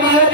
নিয়ে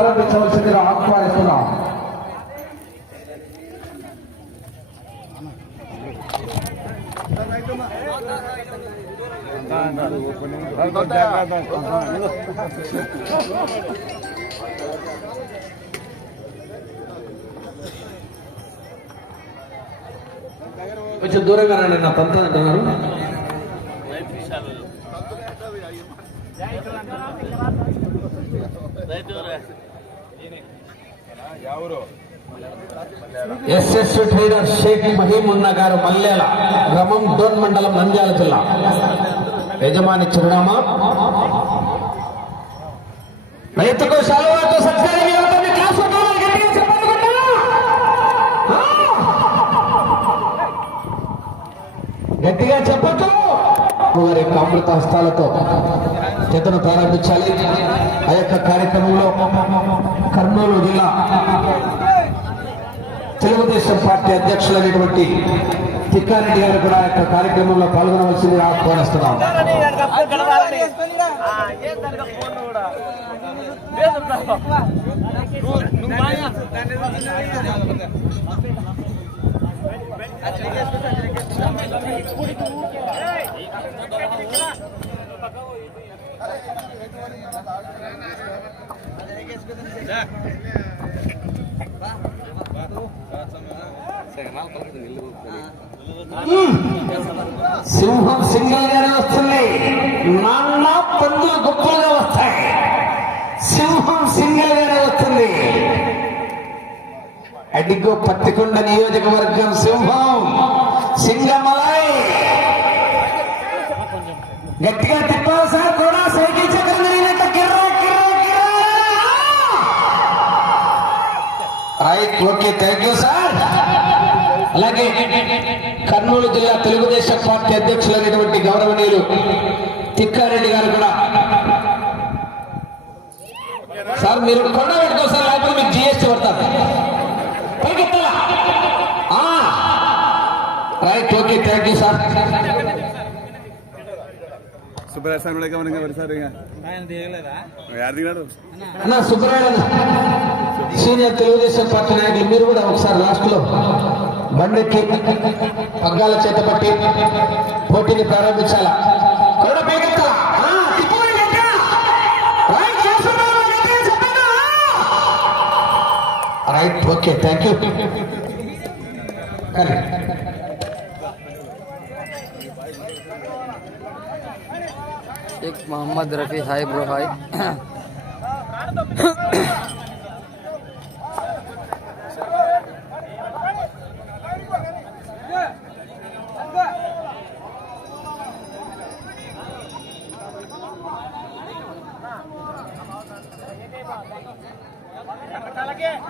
ప్రారంభించవలసిందిగా ఆహ్వానిస్తున్నాం. కొంచెం దూరంగా రండి నా పంత అంటున్నారు. రైతు ఎస్ఎస్ ట్రేడర్ షేక్ మహీమున్నా గారు మల్లేల గ్రామం డోన్ మండలం నంద్యాల జిల్లా. యజమాని చిరునామా. రైతుకు శాలువాతో సత్కారం గట్టిగా చెప్పచ్చు వారి యొక్క అమృత హస్తాలతో చేతను ప్రారంభించాలి. ఆ యొక్క కార్యక్రమంలో కర్నూలు జిల్లా తెలుగుదేశం పార్టీ అధ్యక్షులైనటువంటి తిక్కారెడ్డి గారు కూడా ఆ యొక్క కార్యక్రమంలో పాల్గొనవలసింది ఆహ్వానిస్తున్నాం సింహం సింగల్గానే వస్తుంది. నాన్న పందులు గొప్పలుగా వస్తాయి. సింహం సింగల్గానే వస్తుంది. అడిగో పత్తికొండ నియోజకవర్గం సింహం సింగమలై. గట్టిగా తిప్పాల్సి ఓకే థ్యాంక్ యూ సార్ అలాగే కర్నూలు జిల్లా తెలుగుదేశం పార్టీ అధ్యక్షులైనటువంటి గౌరవనీయులు తిక్కారెడ్డి గారు కూడా. సార్ మీరు కొండ పెట్టుకో సార్ లేకపోతే మీకు జిఎస్టీ పడతారు పైకెత్తాలా? Right okay thank you sir Subbaraya sir కూడా గమనింగా వరిసారు ఇంకా యారు దిగినాడు అన్న సుబ్బరాయణ సీనియర్ తెలుగుదేశం పార్టీ నాయకులు మీరు కూడా ఒకసారి లాస్ట్లో బండెక్కి పగ్గాల చేత పట్టి పోటీని ప్రారంభించాలా? Right okay thank you correct Muhammad Rafi hai bro hai Thank.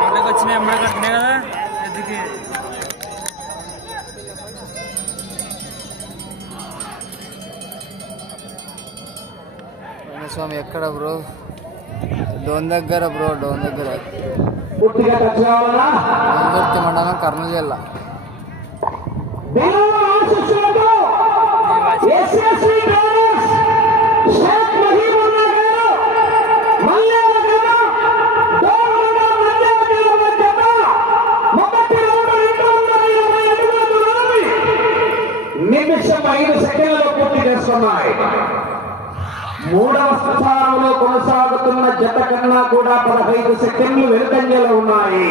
ఇళ్ళకి వచ్చినాయి అమ్మడే కట్టినాయి కదా ఎద్దుకి స్వామి ఎక్కడ బ్రో? డోన్ దగ్గర బ్రో డోన్ దగ్గర. మండలం కర్నూలు జిల్లా. పదహైదు సెకండ్లు వెనుకంజలో ఉన్నాయి.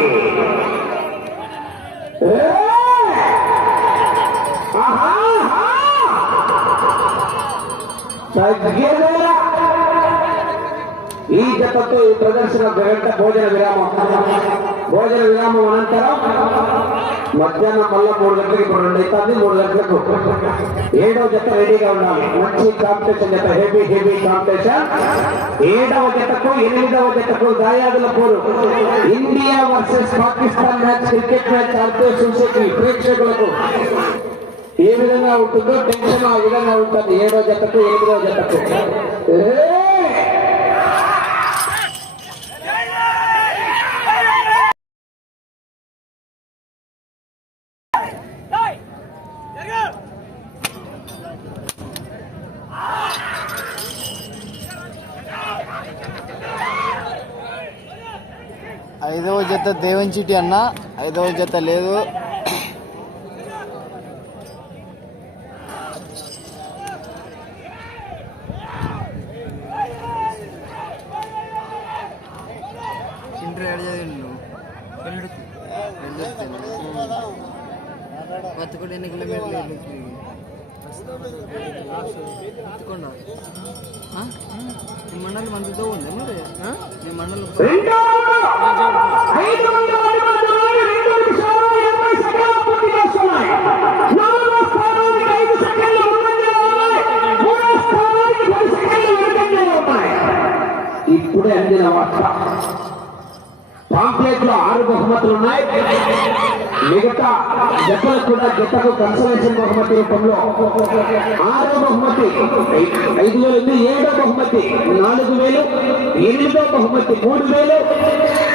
ఈ జతతో ఈ ప్రదర్శన గంట భోజన విరామం. భోజన విరామం అనంతరం మధ్యాహ్నం మళ్ళీ మూడు గంటలకు ఇప్పుడు రెండు అవుతుంది మూడు గంటలకు. ఏడవ జత రెడీగా ఉండాలి. మంచి కాంపిటీషన్ జత హెవీ హెవీ కాంపిటీషన్. ఏడవ జతకు ఎనిమిదవ జతకు దాయాదుల పోరు. India versus Pakistan match cricket match ఆడితే చూసేకి ప్రేక్షకులకు ఏ విధంగా ఉంటుందో టెన్షన్ ఆ విధంగా ఉంటుంది. ఏడవ జతకు ఎనిమిదవ జతకు. జత దేవంచిటి అన్న ఐదవ జత లేదు. బతుకుడు ఎన్ని కిలోమీటర్లు వెల్దుర్తికి? బతుకుండా ఆ? ఈ మండలం మందితో ఉంది మరి ఆ? ఈ మండలం ఇప్పుడే అందిన వార్త పాంప్లెట్లో ఆరు బహుమతులు ఉన్నాయి మిగతా జతలకు కూడా జతకు కన్సలేషన్ బహుమతి రూపంలో. ఆరో బహుమతి ఐదు వేలు ఉంది. ఏడో బహుమతి నాలుగు వేలు. ఎనిమిదో బహుమతి మూడు వేలు.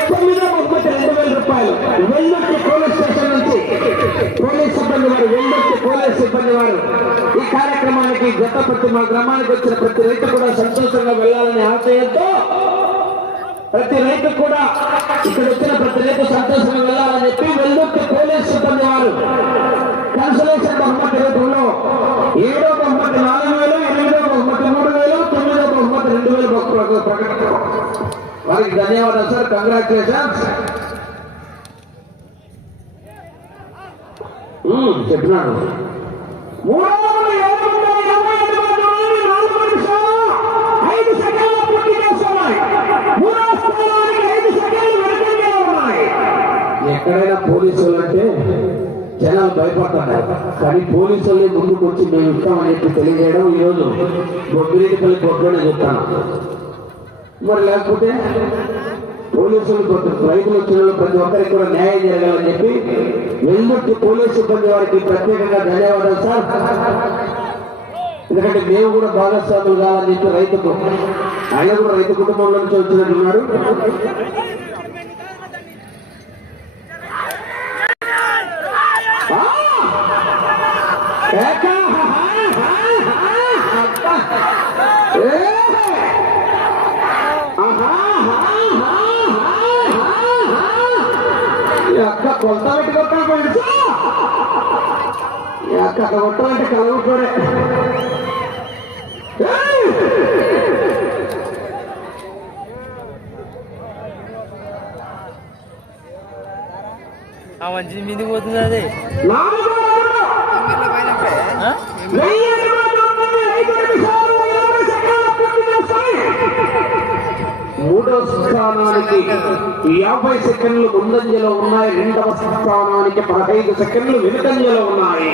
తొమ్మిదో బహుమతి రెండు వేల రూపాయలు. వెళ్ళొచ్చి పోలీస్ స్టేషన్ నుంచి పోలీస్ సిబ్బంది వారు వెళ్ళొచ్చి పోలీస్ సిబ్బంది వారు ఈ కార్యక్రమానికి జత ప్రతి మా గ్రామానికి వచ్చిన ప్రతి రైతు కూడా సంతోషంగా వెళ్ళాలని ఆశయంతో ప్రతి రైతు కూడా ఇక్కడ వచ్చిన ప్రతి రైతు సంతోషంగా వెళ్ళాలని చెప్పి వెల్లుర్తి పోలీస్ సిబ్బంది వారు. కన్సలేషన్ బహుమతి రూపంలో ఏడో బహుమతి నాలుగు వేలు ఎనిమిదో బహుమతి మూడు వేలు తొమ్మిదో బహుమతి రెండు వేలు బహుమతులకు ప్రకటన వారికి ధన్యవాదాలు సార్ కంగ్రాచులేషన్స్ hmm, చెప్పినాడు. మూడో ఐదు సెకండ్ల పూర్తి చేస్తున్నాయి. ఎక్కడైనా పోలీసులు అంటే జనాలు భయపడతారు. కానీ పోలీసుల్ని ముందుకు వచ్చి మేము ఇస్తామని చెప్పి తెలియజేయడం ఈరోజు బొగ్గిరెడ్డిపల్లి కొట్టులోనే చెప్తాను మరి లేకపోతే పోలీసులు కొట్టు రైతులు వచ్చిన ప్రతి ఒక్కరికి కూడా న్యాయం జరగాలని చెప్పి వెల్లుట్టి పోలీసు సిబ్బంది వారికి ప్రత్యేకంగా ధన్యవాదాలు సార్. ఎందుకంటే మేము కూడా భాగస్వాములు కావాలని చెప్పి రైతుకు ఆయన కూడా రైతు కుటుంబంలో నుంచి! ఈ అక్క కొలత పెట్టి కొట్టాలి పోయింది ఈ అక్క అక్కడ కొట్టాలంటే కలగొట్టాడే ఆ మంచి మీది పోతుంది అది. మూడవ స్థానానికి యాభై సెకండ్లు ముందంజలో ఉన్నాయి. రెండవ స్థానానికి పదహైదు సెకండ్లు వెనుకంజలో ఉన్నాయి.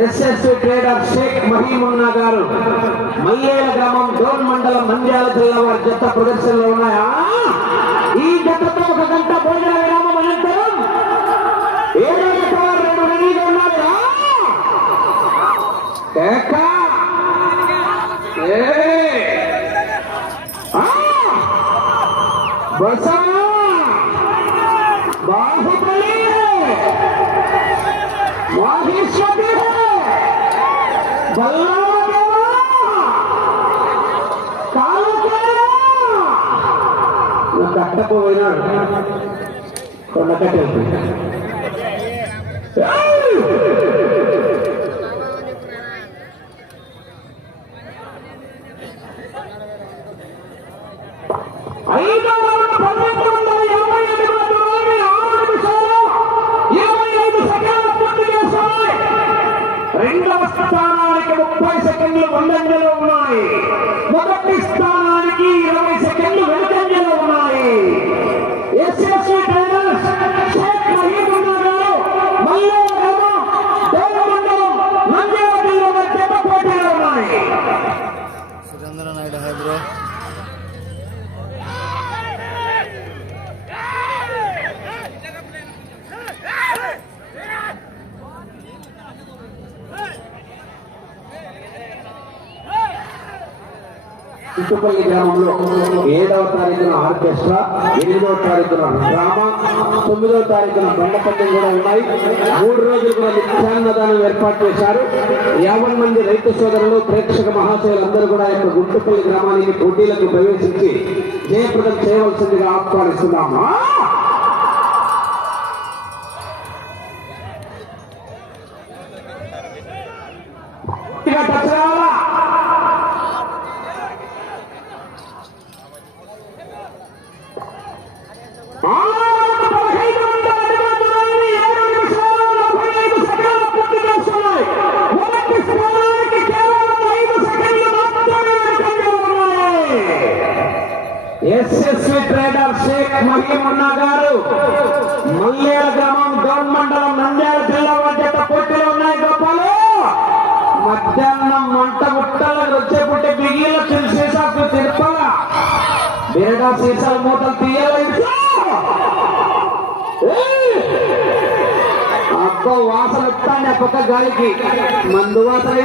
ఎస్ఎస్సి ట్రేడర్ షేక్ మహీమున్నా గారు మల్లేల గ్రామం డోన్ మండలం నంద్యాల జిల్లా వారి జత ప్రదర్శనలో ఉన్నాయా? ఈ జతతో ఒక గంట భోజన విరామం అనంతరం ఏడో జత వారు రెండు రెడీగా ఉన్నారా కేక! ఏ! ఆ! బసవా! బాహుబలి మాహేశ్వరి బల్లాదేవా కాలుకేరా కట్టపోయినాడు కొండ కట్టేది സുരേന്ദ്രനായിട്ട് ഹൈബ്രോ చిట్టుపల్లి గ్రామంలో ఏడవ తారీఖున ఆర్కెస్ట్రా ఎనిమిదవ తారీఖున డ్రామా తొమ్మిదవ తారీఖున బండపందెం కూడా ఉన్నాయి. మూడు రోజులు కూడా నిత్యాన్నదానం ఏర్పాటు చేశారు. యాభై మంది రైతు సోదరులు ప్రేక్షక మహాశయులందరూ కూడా యొక్క గుంటుపల్లి గ్రామానికి పోటీలకు ప్రవేశించి జయప్రదం చేయవలసిందిగా ఆహ్వానిస్తున్నాము ఇక టచ్ రావాలా? పదహైదు వందల నిబంధనలు ఏడు నిమిషాలు నలభై ఐదు సెకండ్లు పూర్తి చేస్తున్నాయి మొదటి స్థానానికి కేవలం ఐదు సెకండ్లు మాత్రమే వెనుకంజలో ఉన్నాయి ఎస్ఎస్వి ట్రేడర్ షేక్ మహీమున్నా గారు. మల్లేల గ్రామం గౌన్ మండలం నంద్యాల జిల్లా మధ్య పోటీలో ఉన్నాయి గోపాలు. మధ్యాహ్నం మంట ముట్టలకు వచ్చేపుట్టే బిగిల సీసాకు తిరుపల బేడా సీసాల మూటలు తీయాలి. అబ్బో వాసన వస్తాండి ఆ పక్క గాలికి. మందు వాసన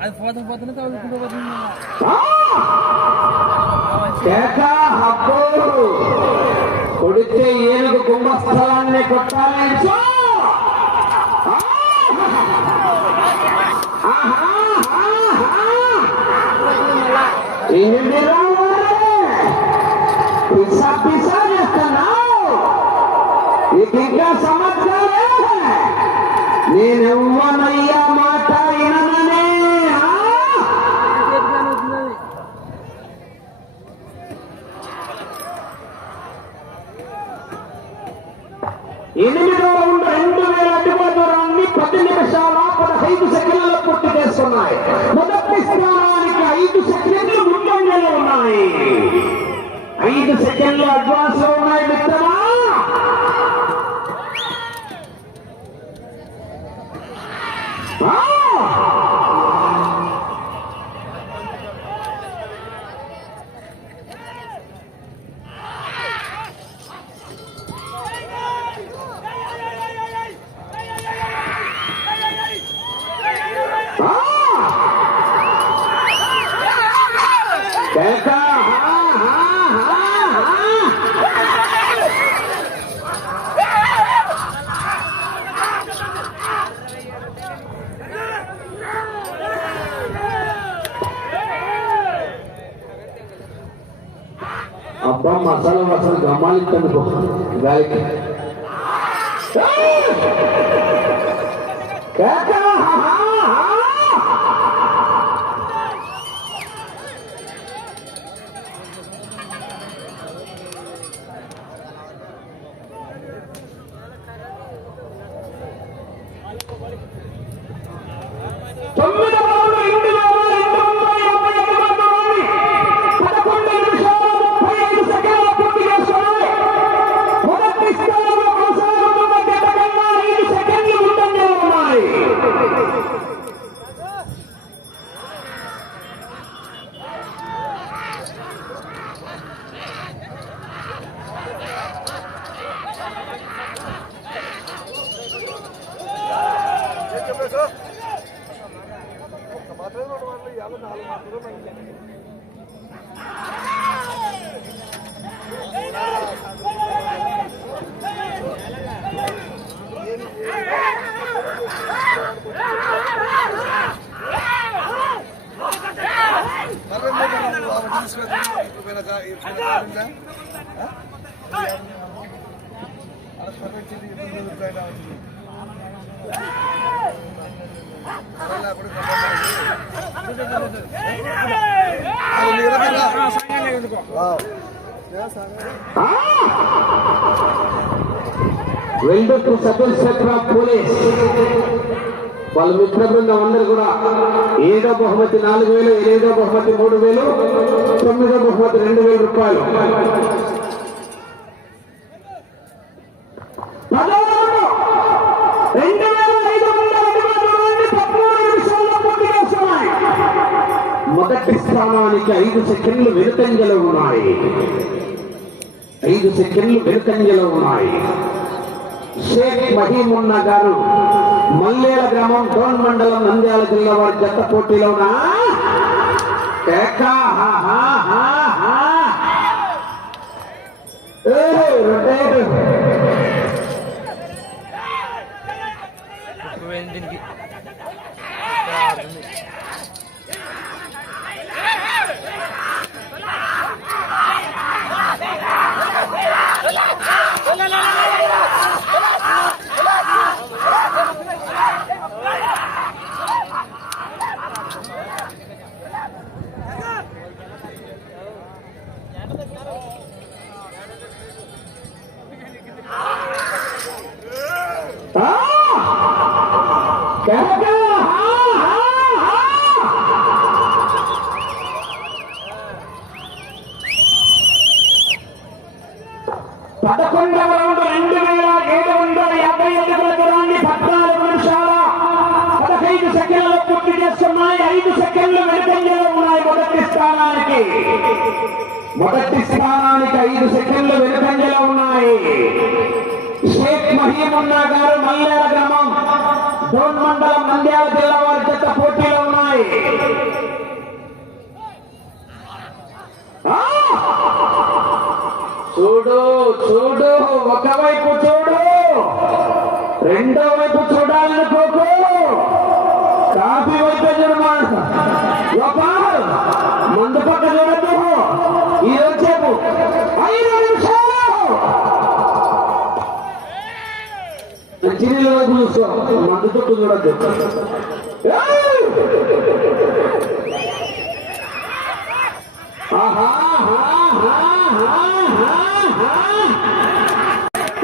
అది పోత పోతున్నా చదువుకుంటూ పోతుంది మళ్ళీ కేక కొడితే ఏనుగు కుంభస్థలాన్ని కొట్టాలి ఏందిరా పిసా పిసా చేస్తున్నావు ఇక ఇంకా సమస్యలే నేనెవ్వనయ్యా మాట వినననే ఎనిమిదో రౌండ్ రెండు వేల అడుగుల దూరాన్ని పది నిమిషాలు ఐదు సెకండ్లలో పూర్తి చేస్తున్నాయి. మొదటి స్థానానికి ఐదు సెకండ్లు ముందంజలో ఉన్నాయి. ఐదు సెకండ్లు అడ్వాన్స్లో ఉన్నాయి మిత్రమా? అబ్బా మసాలా మసాలా గమ్మాలిస్తాను గాలికి కేక! వెల్డొట్టు సబ్ ఇన్స్పెక్టర్ ఆఫ్ పోలీస్. వాళ్ళ మిత్ర బృందం అందరూ కూడా ఏడో బహుమతి నాలుగు వేలు ఎనిమిదో బహుమతి మూడు వేలు తొమ్మిదో బహుమతి రెండు వేల రూపాయలు. మొదటి స్థానానికి ఐదు సెకండ్లు వెనుకంజలో ఉన్నాయి. ఐదు సెకండ్లు వెనుకంజలో ఉన్నాయి. షేక్ మహీమున్నా గారు మల్లేల గ్రామం డోన్ మండలం నంద్యాల జిల్లా వారి జత పోటీలో కేక, దీనికి ఆ! కేక, హా, హా, హా. పదకొండవ రౌండ్ రెండు వేల ఏడు వందల యాభై అడుగుల దూరాన్ని పద్నాలుగు నిమిషాల పదహైదు సెకండ్లు పూర్తి చేస్తున్నాయి ఐదు సెకండ్లు వెనుకంజలో ఉన్నాయి మొదటి స్థానానికి మొదటి స్థానానికి ఐదు సెకండ్లు వెనుకంజలో ఉన్నాయి. షేక్ మహీమున్నా గారు మల్లేల గ్రామం. డోన్ మండలం నంద్యాల జిల్లా వారి జత పోటీలో ఉన్నాయి. చూడు చూడు ఒకవైపు చూడు. రెండో వైపు మంచినీళ్ళ చూస్తాం మందు చుట్టూ చూడద్దు ఏయ్!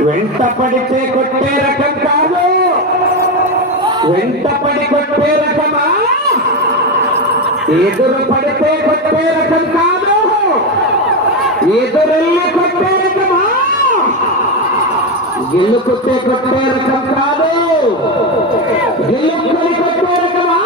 వెంట పడితే కొట్టే రకం కాదు. వెంట పడి కొట్టే రకమా ఎదురు పడితే కొట్టే రకం కాదు. ఎదురెళ్ళి కొట్టే రకమా గిల్లు కొట్టే కొట్టే రకం కాదు గిల్లుకొని కొట్టే రకమా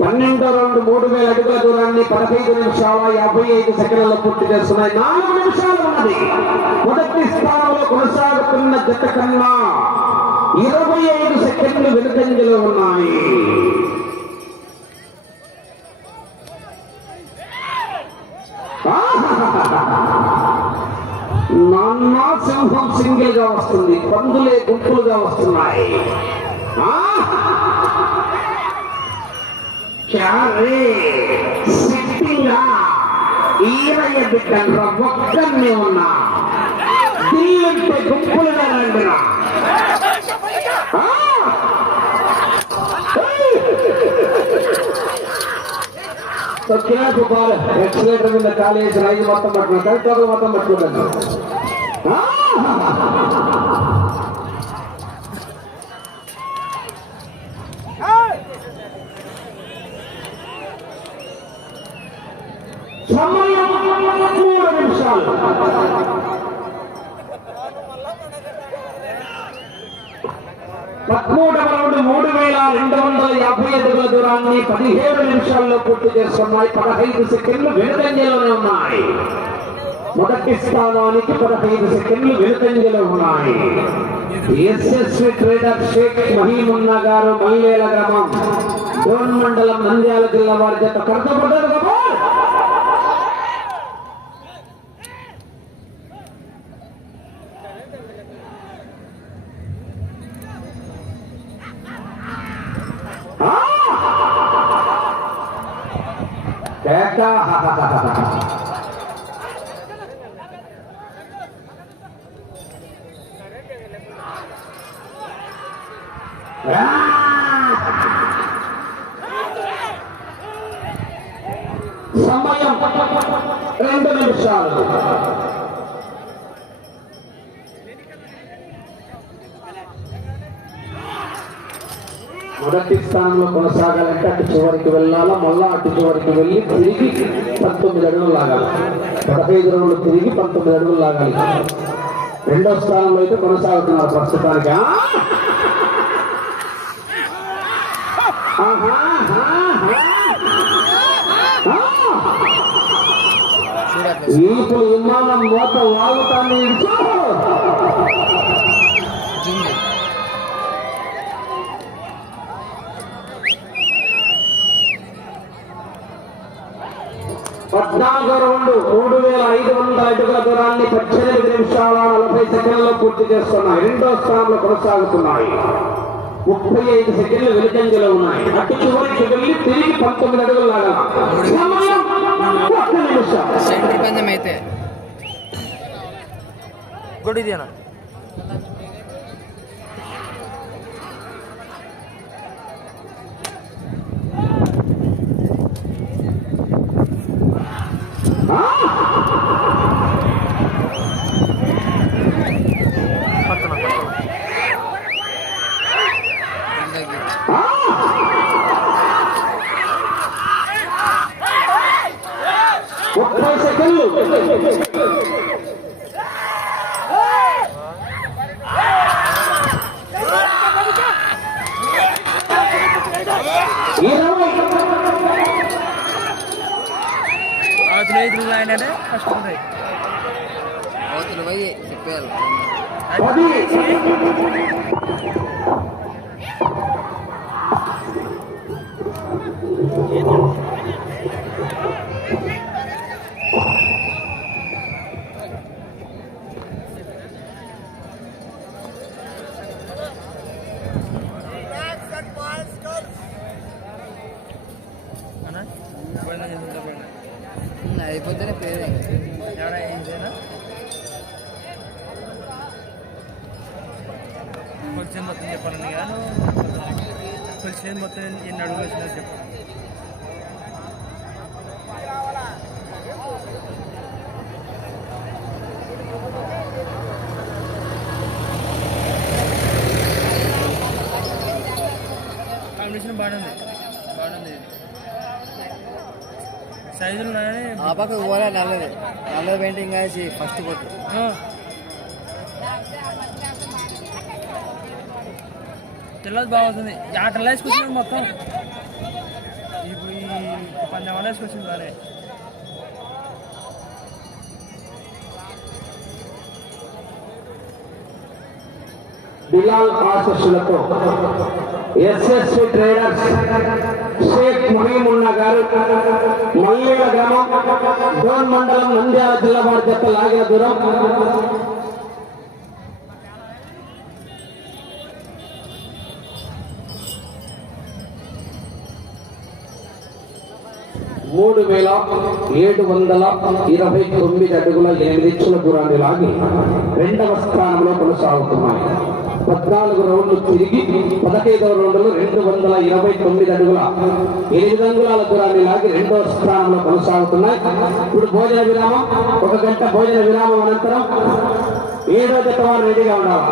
పన్నెండో రౌండ్ మూడు వేల అడుగుల దూరాన్ని పదహైదు నిమిషాల యాభై ఐదు సెకండ్లలో పూర్తి చేస్తున్నాయి. నాలుగు నిమిషాలు. ఉంది మొదటి స్థానంలో కొనసాగుతున్న జత కన్నా ఇరవై ఐదు సెకండ్లు వెనుకంజలో ఉన్నాయి. నాన్న సింహం సింగిల్గా వస్తుంది. పందులే గుంపులుగా వస్తున్నాయి. ఆ చారే సిట్టింగా ఈరయ్య బిడ్డల ఒక్కనే ఉన్నా. దిల్లుంటే గుంపులుగా రండినా ఆ! ఏయ్! సో కిరాకు బాల్ ఎక్సలేటర్ మీద కాలేజ్ రైలు మొత్తం పట్టుకున్నాను కరెక్ట్ మొత్తం పట్టుకుంటాను సమయం మూడు నిమిషాలు పదమూడవ రౌండ్ మూడు వేల రెండు వందల యాభై అడుగుల దూరాన్ని పదిహేడు నిమిషాల్లో పూర్తి చేస్తున్నాయి. పదహైదు సెకండ్లు వెనుకంజలోనే ఉన్నాయి. మొదటి స్థానానికి పదహైదు సెకండ్లు వెనుకంజలో ఉన్నాయి. ఎస్ఎస్వి ట్రేడర్ షేక్ మహీమున్నా గారు మల్లేల గ్రామం. డోన్ మండలం నంద్యాల జిల్లా వారి చేత కర్తపడ్డారు సమయం. రెండు నిమిషాలు. మొదటి స్థానంలో కొనసాగాలంటే అటు చివరికి వెళ్ళాలా? మళ్ళా అటు చివరికి వెళ్ళి తిరిగి పంతొమ్మిది అడుగులు లాగాలి. పదహైదు అడుగులు తిరిగి పంతొమ్మిది అడుగులు లాగాలి. రెండో స్థానంలో అయితే కొనసాగుతున్నారు ప్రస్తుతానికి. ఇప్పుడు విమానం మూత వాగుతాన్ని పద్నాలుగు రౌండ్ మూడు వేల ఐదు వందల అడుగుల దూరాన్ని పద్దెనిమిది నిమిషాల నలభై సెకండ్లో పూర్తి చేస్తున్నాయి. రెండో స్థానంలో కొనసాగుతున్నాయి. ముప్పై ఐదు సెకండ్లు వెనుకంజలో ఉన్నాయి అటు చివరికి వెళ్ళి తిరిగి పంతొమ్మిది అడుగులు లాగా సమయం ఒక్క నిమిషం సెంటర్ పందెం అయితే గొడిదేనా 感謝 పొజిషన్ మొత్తం ఎన్ని అడుగులు వచ్చినా చెప్పాలి కాంబినేషన్ బాగుంది బాగుంది సైజులు ఉన్నాయని ఆ పక్కకు పోలే నల్లది. నల్లది పెయింటింగ్ వేసి ఫస్ట్ కొట్టు. ఆ. తెల్లది బాగుంటుంది ఆటలు వేసుకొచ్చింది మొత్తం. ఇప్పుడు ఈ పంజామాలు వేసుకొచ్చింది బాగా బిలాల్ ఆశస్సులతో ఎస్ఎస్సి ట్రేడర్స్ షేక్ ముహీముల్లా గారు మల్లేల గ్రామం డోన్ మండలం నంద్యాల జిల్లా వారి జత లాగిన దూరం. మూడు వేల ఏడు వందల ఇరవై తొమ్మిది అడుగుల ఎనిమిది ఇంచుల దూరాన్ని లాగి రెండవ స్థానంలో కొనసాగుతున్నాయి. పద్నాలుగు రౌండ్లు తిరిగి పదహైదవ రౌండ్లో రెండు వందల ఇరవై తొమ్మిది అడుగుల ఎనిమిది అంగుళాల దూరాన్ని లాగి రెండవ స్థానంలో కొనసాగుతున్నాయి. ఇప్పుడు భోజన విరామం ఒక గంట భోజన విరామం అనంతరం ఏడవ జత వారు రెడీగా ఉండాలి.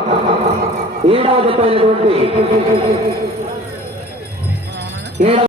ఏడవ జత అయినటువంటి ఏడవ